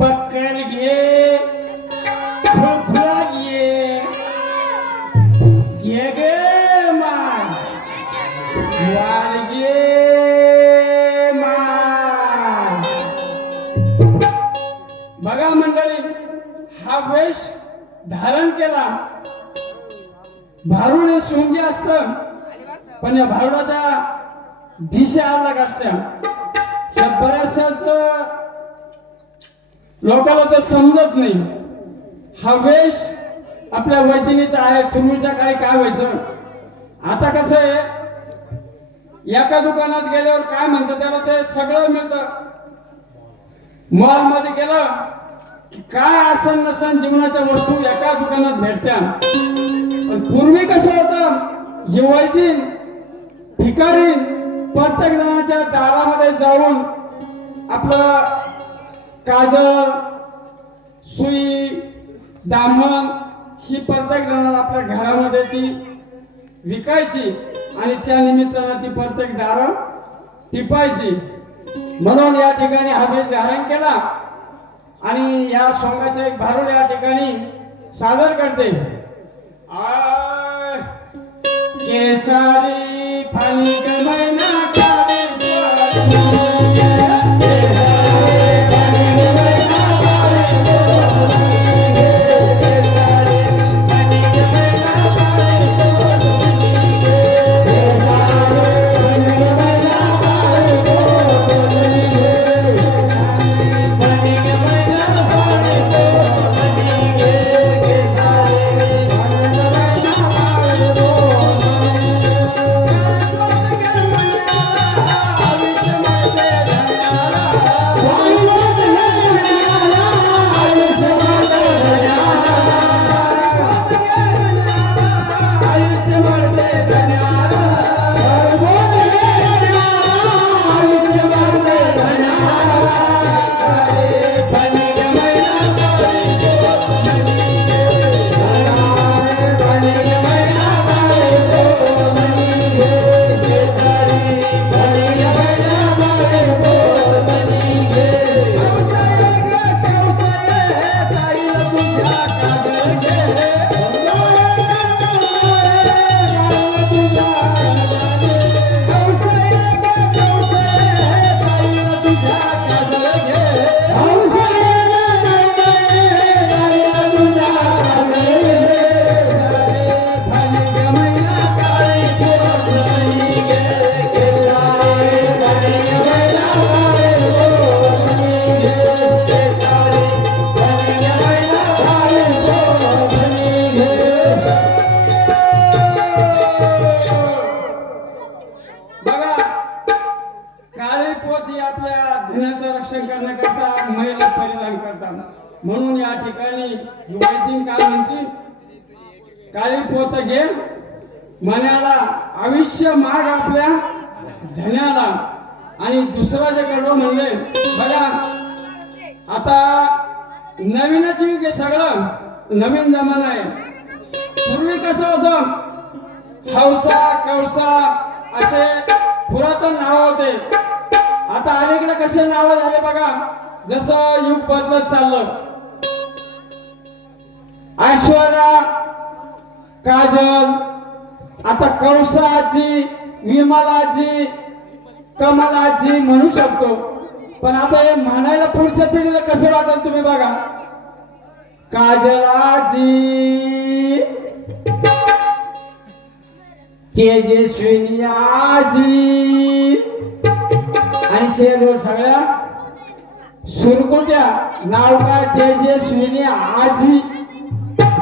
Buckle घे खोखला घे गे माय वाल घे माय बघा मंडळी हा वेश धारण केला. भारुड हे सोंगे असत पण या भारुडाचा दिशा अलग असत्या या बऱ्याचशाच लोकांना ते समजत नाही. हा वेश आपल्या वैदिनीचा आहे पूर्वीच्या काळी काय व्हायचं? आता कसं आहे एका दुकानात गेल्यावर काय म्हणतं त्याला? ते सगळं मिळतं. मॉलमध्ये गेलं की काय आसन नसन जीवनाच्या वस्तू एका दुकानात भेटत्या. पण पूर्वी कसं होतं हे वैदिन भिकारी प्रत्येक जणाच्या दारामध्ये जाऊन आपलं काजळ सुई दामण ही प्रत्येक जणाला आपल्या घरामध्ये ती विकायची आणि त्या निमित्तानं ती प्रत्येक धारण टिपायची. म्हणून या ठिकाणी हा बेस धारण केला आणि या सोंगाचे एक भारूड या ठिकाणी सादर करते. केसारी फाली मैना काळी पोत घे. मनाला आयुष्य माग आपल्या धन्याला. आणि दुसरं जे कडवं म्हणले बघा आता नवीनच युग आहे सगळं. नवीन जमाना आहे. पूर्वी कसं होतं? हौसा कौसा असे पुरातन नाव होते. आता अलीकडे कसे नाव झाले बघा. जसं युग बदलत चाललं. ऐश्वर्या काजल आता कौशाजी विमलाजी कमलाजी म्हणू शकतो. पण आता हे म्हणायला पुढच्या पिढीला कसं वाटत तुम्ही बघा. काजलाजी. तेजस्विनी आजी. आणि चेहऱ्यावर सगळ्या सुरकुत्या नाव काय? तेजस्विनी आजी.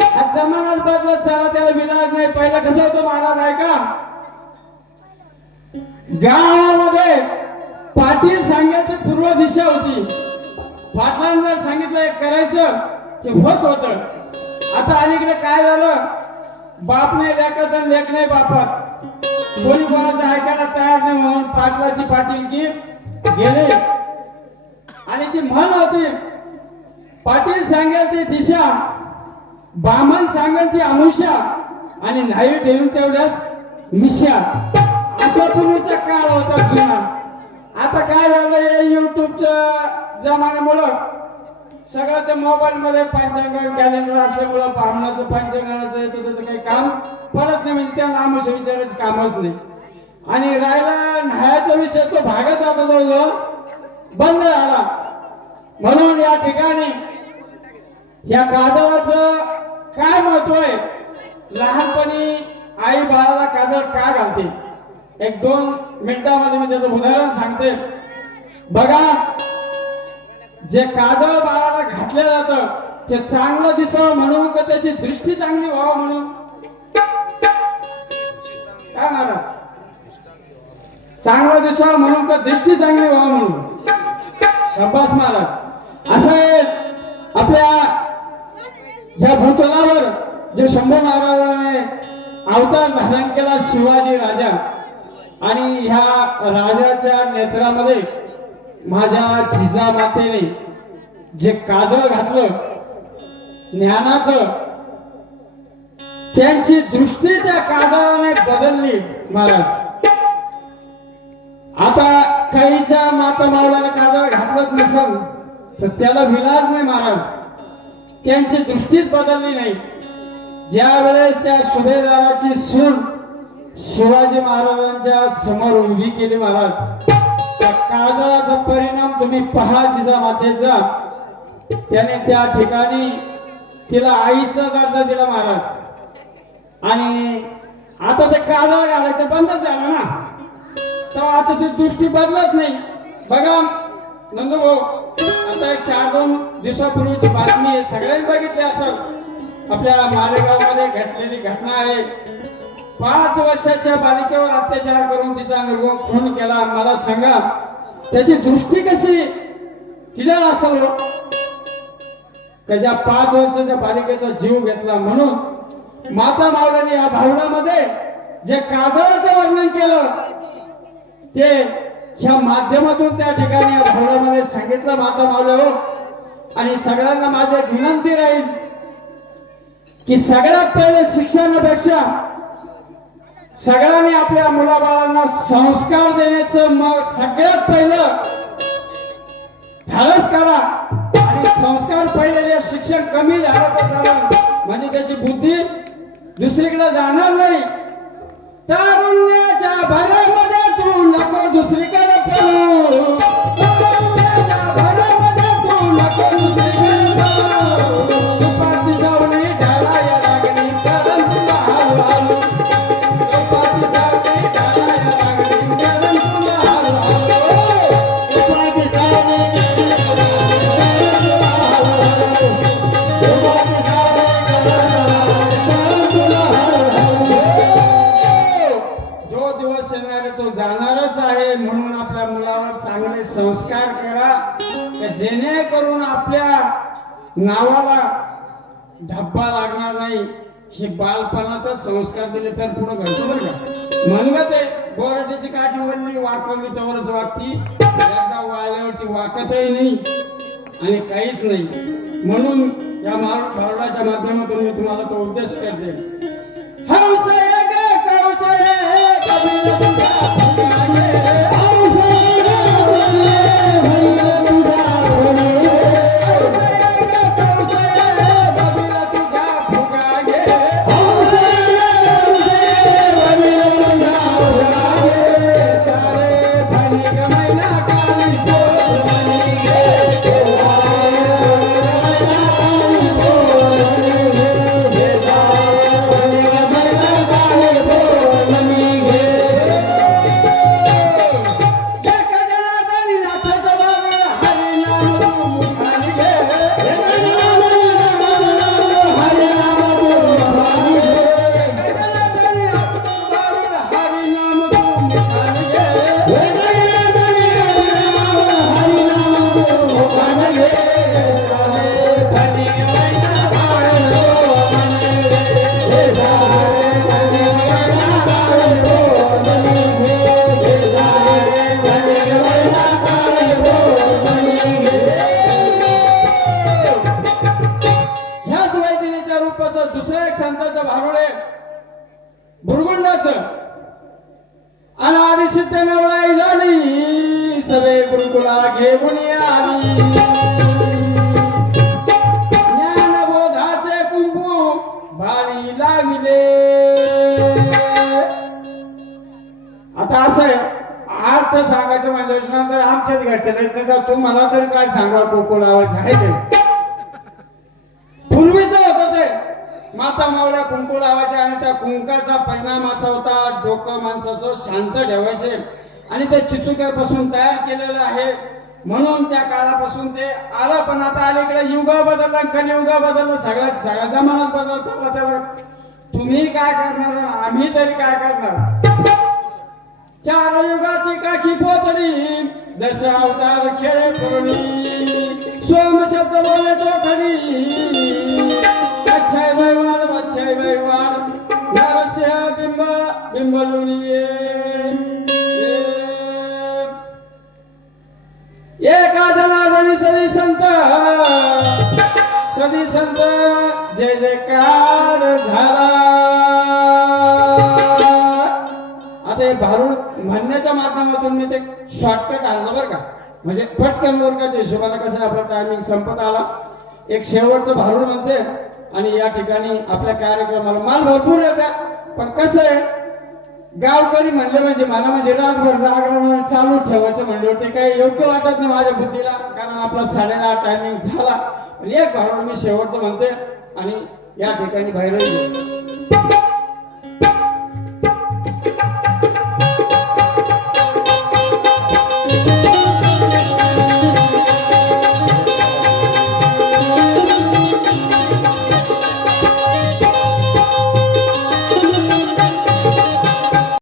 जमानाच बदलत चाला त्याला विलाज नाही. पहिला कसं होतं महाराज आहे का गावामध्ये पाटील सांगेल तर पूर्व दिशा होती. पाटलांना जर सांगितलं करायचं ते होत होत. आता अलीकडे काय झालं? बाप नाही लेखत आणि लेख नाही बापात. कोणी कोणाचं ऐकायला तयार नाही म्हणून पाटलाची पाटील की गेले. आणि ती म्हण होती पाटील सांगेल ती दिशा. बामन सांगेल ती अनुषा आणि नाही ठेवून तेवढ्याच मिशा असा पूर्वीचा काळ होता जुना. आता काय झालं या युट्यूबच्या जमान्यामुळं? सगळं ते मोबाईल मध्ये पंचांग कॅलेंडर असल्यामुळं ब्राह्मणाचं पंचांगाचं याचं त्याचं काही काम पडत नाही. म्हणजे त्या नामश विचारायचं कामच नाही. आणि राहिला न्हायचा विषय तो भागच आता जवळ बंद झाला. म्हणून या ठिकाणी या काजळाचं काय महत्त्व आहे लहानपणी आई बाळाला काजळ का घालते? एक दोन मिनिटामध्ये मी त्याचं उदाहरण सांगते. बघा जे काजळ बाळाला घातलं जातं ते चांगलं दिसावं म्हणून का त्याची दृष्टी चांगली व्हावं म्हणून? काय महाराज चांगलं दिसावं म्हणून का दृष्टी चांगली व्हावं म्हणून? शब्बास महाराज. असं आहे आपल्या या भूतलावर जे शंभू महाराजाने अवतार धारण केला शिवाजी राजा आणि ह्या राजाच्या नेत्रामध्ये माझ्या जिजा मातेने जे काजळ घातलं ज्ञानाचं त्यांची दृष्टी त्या काजळाने बदलली महाराज. आता काहीच्या माता मावळ्याने काजळ घातलंच नसल तर त्याला विलाज नाही महाराज. त्यांची दृष्टीच बदलली नाही. ज्या वेळेस त्या सुभेदाराची सून शिवाजी महाराजांच्या समोर उभी केली महाराज त्या काजळाचा परिणाम तुम्ही पहा जिजा मातेचा त्याने त्या ठिकाणी तिला आईचा दर्जा दिला महाराज. आणि आता ते काजळ घालायचं बंदच झालं ना. तर आता ती दृष्टी बदलत नाही. बघा नंदभाऊ आता एक चार दोन दिवसापूर्वीची बातमी आहे. सगळ्यांनी बघितली असेल. आपल्या मालेगावमध्ये घडलेली घटना आहे. पाच वर्षाच्या बालिकेवर अत्याचार करून तिचा निर्गोण खून केला. मला सांगा त्याची दृष्टी कशी? तिला असं हो. त्याच्या पाच वर्षाच्या बालिकेचा जीव घेतला म्हणून माता मावळ्यांनी या भावनामध्ये जे काजळाचं वर्णन केलं ते ह्या माध्यमातून त्या ठिकाणी या भावनामध्ये सांगितलं माता मावळे हो. आणि सगळ्यांना माझी विनंती राहील की सगळ्यात पहिले शिक्षणापेक्षा सगळ्यांनी आपल्या मुलाबाळांना संस्कार देण्याचं मग सगळ्यात पहिलं धाडस करा. आणि संस्कार पहिले जे शिक्षण कमी झालं तर चालेल. म्हणजे त्याची बुद्धी दुसरीकडे जाणार नाही. तारुण्याच्या भरामध्ये तू नको दुसरी नावाला धब्बा लागणार नाही. हे बालपणातच संस्कार दिले तर पुढे घडतो बरं का? म्हणलं ते गोरटीची काठी वळली वाकवली त्यावरच वागती. एकदा वाळल्यावरती वाकतही नाही आणि काहीच नाही. म्हणून या भावडाच्या माध्यमातून मी तुम्हाला तो उद्देश करते. हौस ये सिद्ध नवलाई झाली सवे गुरुकुला घेऊन आली अर्थ सांगायचं म्हणजे तर आमच्याच घरचे नाही तर तू मला तरी काय सांगा कोको लावायचं आहे ते? पूर्वीचं होतं ते. माता मावल्या कुंकू लावायचे आणि त्या कुंकाचा परिणाम असा होता डोकं माणसाचं शांत ठेवायचे. आणि ते चिचुक्यापासून तयार केलेलं आहे. म्हणून त्या काळापासून ते आलं पण आता अलीकडे युगा बदलला कलियुगा बदलला सगळ्या सगळ्या जमान्यात बदल चालला त्याला तुम्ही काय करणार? आम्ही तरी काय करणार? चार युगाची काकी पोतडी दश अवतार खेळ करुणी सोम शब्द बोले तो खरी अच्छाय वैवार अच्छाय वैवार नरस्य बिंब बिंबलुनी एका जनार्दनी सदी संत. सदी संत जय जयकार झाला. आता हे भारूड म्हणण्याच्या माध्यमातून मी ते शॉर्टकट आणलं बरं का. म्हणजे पटकन वर्गाच्या हिशोबाने कसं आपला टायमिंग संपत आला. एक शेवटचं भारूड म्हणते आणि या ठिकाणी आपल्या कार्यक्रमाला माल भरपूर येत्या. पण कसं आहे गावकरी म्हणले म्हणजे मला म्हणजे रातभर जागरण चालू ठेवायचं म्हणजे ते काही योग्य वाटत नाही माझ्या बुद्धीला कारण आपला साडेला टायमिंग झाला. एक भारूड मी शेवटचं म्हणते आणि या ठिकाणी बाहेर